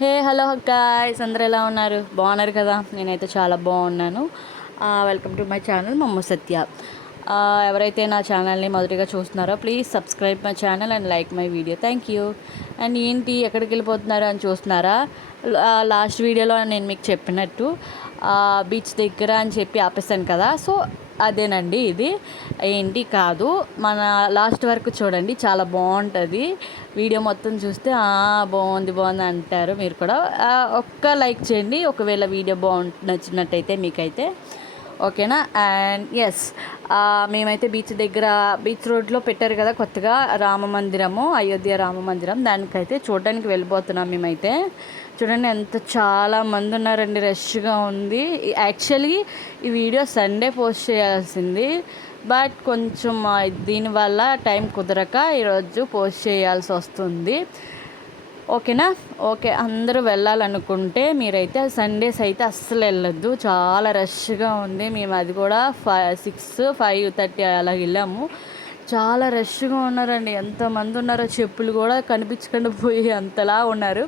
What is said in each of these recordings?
Hey hello guys అందరు ఎలా ఉన్నారు? బాగున్నారు కదా? నేనైతే చాలా బాగున్నాను. వెల్కమ్ టు మై ఛానల్ మమ్మ సత్య ఎవరైతే నా ఛానల్ని మొదటిగా చూస్తున్నారో please subscribe my channel and like my video thank you and ఏంటి ఎక్కడికి వెళ్ళిపోతున్నారు అని చూస్తున్నారా? లాస్ట్ వీడియోలో నేను మీకు చెప్పినట్టు బీచ్ దగ్గర అని చెప్పి ఆపేస్తాను కదా. సో అదేనండి ఇది. ఏంటి కాదు మన లాస్ట్ వరకు చూడండి చాలా బాగుంటుంది. వీడియో మొత్తం చూస్తే బాగుంది బాగుంది అంటారు మీరు కూడా. ఒక్క లైక్ చేయండి ఒకవేళ వీడియో బాగు నచ్చినట్టయితే మీకైతే. ఓకేనా? అండ్ ఎస్ మేమైతే బీచ్ దగ్గర బీచ్ రోడ్లో పెట్టారు కదా కొత్తగా రామ మందిరము అయోధ్య రామ మందిరం. దానికైతే చూడడానికి వెళ్ళిపోతున్నాం మేమైతే. చూడండి ఎంత చాలా మంది ఉన్నారండి రష్గా ఉంది. యాక్చువల్లీ ఈ వీడియో సండే పోస్ట్ చేయాల్సింది. బట్ కొంచెం దీనివల్ల టైం కుదరక ఈరోజు పోస్ట్ చేయాల్సి వస్తుంది. ఓకేనా? ఓకే అందరూ వెళ్ళాలనుకుంటే మీరైతే సండేస్ అయితే అస్సలు వెళ్ళొద్దు. చాలా రష్గా ఉంది. మేము అది కూడా ఫైవ్ సిక్స్ ఫైవ్ థర్టీ అలా వెళ్ళాము. చాలా రష్గా ఉన్నారండి. ఎంతమంది ఉన్నారో చెప్పులు కూడా కనిపించకుండా పోయి అంతలా ఉన్నారు.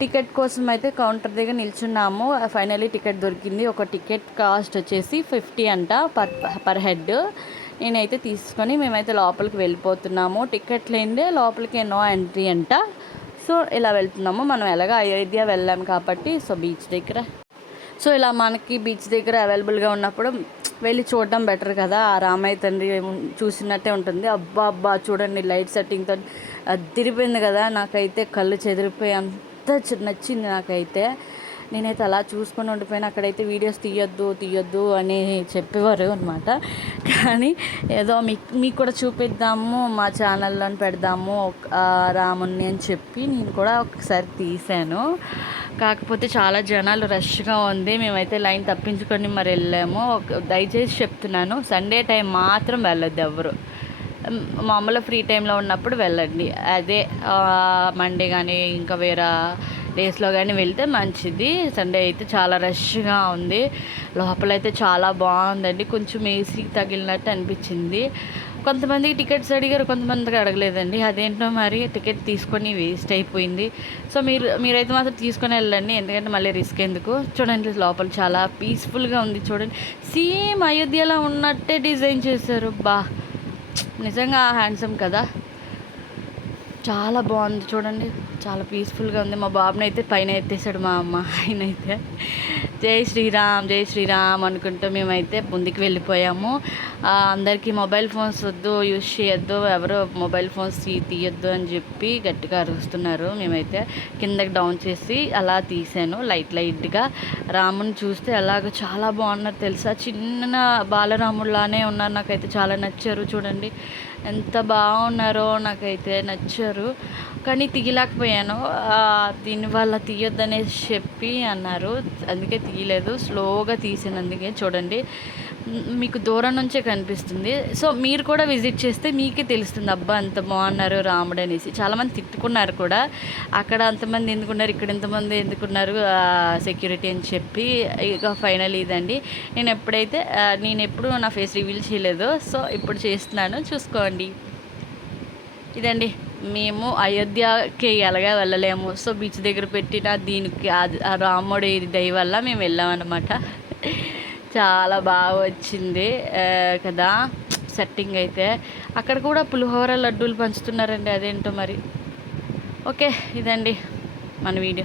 టికెట్ కోసం అయితే కౌంటర్ దగ్గర నిల్చున్నాము. ఫైనలీ టికెట్ దొరికింది. ఒక టికెట్ కాస్ట్ వచ్చేసి ఫిఫ్టీ అంట పర్ పర్ హెడ్. నేనైతే తీసుకొని మేమైతే లోపలికి వెళ్ళిపోతున్నాము. టికెట్ లేనిదే లోపలికి నో ఎంట్రీ అంట. సో ఇలా వెళ్తున్నాము. మనం ఎలాగ అయోధ్య వెళ్ళాం కాబట్టి సో బీచ్ దగ్గర. సో ఇలా మనకి బీచ్ దగ్గర అవైలబుల్గా ఉన్నప్పుడు వెళ్ళి చూడడం బెటర్ కదా. ఆ రామయ్య తండ్రి చూసినట్టే ఉంటుంది. అబ్బా అబ్బా చూడండి లైట్ సెట్టింగ్తో తిరిపోయింది కదా. నాకైతే కళ్ళు చెదిరిపోయి అంత చి- నచ్చింది నాకైతే. నేనైతే అలా చూసుకొని ఉండిపోయిన అక్కడైతే వీడియోస్ తీయొద్దు తీయొద్దు అని చెప్పేవారు అనమాట కానీ ఏదో మీకు మీకు కూడా చూపిద్దాము మా ఛానల్లో పెడదాము రాముణ్ణి అని చెప్పి నేను కూడా ఒకసారి తీశాను. కాకపోతే చాలా జనాలు రష్గా ఉంది మేమైతే లైన్ తప్పించుకొని మరి వెళ్ళాము. దయచేసి చెప్తున్నాను సండే టైం మాత్రం వెళ్ళొద్దు ఎవరు. మామూలుగా మామూలు ఫ్రీ టైంలో ఉన్నప్పుడు వెళ్ళండి. అదే మండే కానీ ఇంకా వేరే డేస్లో కానీ వెళ్తే మంచిది. సండే అయితే చాలా రష్గా ఉంది. లోపలైతే చాలా బాగుందండి. కొంచెం ఏసీ తగిలినట్టు అనిపించింది. కొంతమందికి టికెట్స్ అడిగారు కొంతమందికి అడగలేదండి. అదేంటో మరి టికెట్ తీసుకొని వేస్ట్ అయిపోయింది. సో మీరు మీరైతే మాత్రం తీసుకొని వెళ్ళండి. ఎందుకంటే మళ్ళీ రిస్క్ ఎందుకు? చూడండి లోపల చాలా పీస్ఫుల్గా ఉంది చూడండి. సేమ్ అయోధ్యలో ఉన్నట్టే డిజైన్ చేశారు. బా! నిజంగా హ్యాండ్సమ్ కదా? చాలా బాగుంది చూడండి. చాలా పీస్ఫుల్గా ఉంది. మా బాబుని అయితే పైన ఎత్తేసాడు మా అమ్మ. ఆయన అయితే జై శ్రీరామ్ జై శ్రీరామ్ అనుకుంటూ మేమైతే ముందుకు వెళ్ళిపోయాము. అందరికీ మొబైల్ ఫోన్స్ వద్దు యూజ్ చేయొద్దు ఎవరు మొబైల్ ఫోన్స్ తీ తీయొద్దు అని చెప్పి గట్టిగా అరుస్తున్నారు. మేమైతే కిందకి డౌన్ చేసి అలా తీసాను. లైట్ లైట్గా రాముని చూస్తే అలాగ చాలా బాగున్నారు తెలుసా? చిన్న బాలరాముడిలానే ఉన్నారు. నాకైతే చాలా నచ్చారు చూడండి. ఎంత బాగున్నారో నాకైతే నచ్చారు. కానీ తీయలేకపోతే ఆ, దీనివల్ల తీయొద్దనేసి చెప్పి అన్నారు. అందుకే తీయలేదు. స్లోగా తీసాను అందుకే చూడండి మీకు దూరం నుంచే కనిపిస్తుంది. సో మీరు కూడా విజిట్ చేస్తే మీకే తెలుస్తుంది అబ్బా అంత బాగున్నారు రాముడు అనేసి చాలామంది తిట్టుకున్నారు కూడా. అక్కడ అంతమంది ఎందుకున్నారు? ఇక్కడ ఎంతమంది ఎందుకున్నారు? సెక్యూరిటీ అని చెప్పి ఇక ఫైనల్ ఇదండి. నేను ఎప్పుడైతే నేను ఎప్పుడు నా ఫేస్ రివీల్ చేయలేదు. సో ఇప్పుడు చేస్తున్నాను. చూసుకోండి. ఇదండి. మేము అయోధ్యకి ఎలాగా వెళ్ళలేము. సో బీచ్ దగ్గర పెట్టిన దీనికి ఆ రాముడి దయ వల్ల మేము వెళ్ళామన్నమాట. చాలా బాగా వచ్చింది కదా. సెట్టింగ్ అయితే. అక్కడ కూడా పులిహోర లడ్డూలు పంచుతున్నారండి అదేంటో మరి. ఓకే ఇదండి మన వీడియో.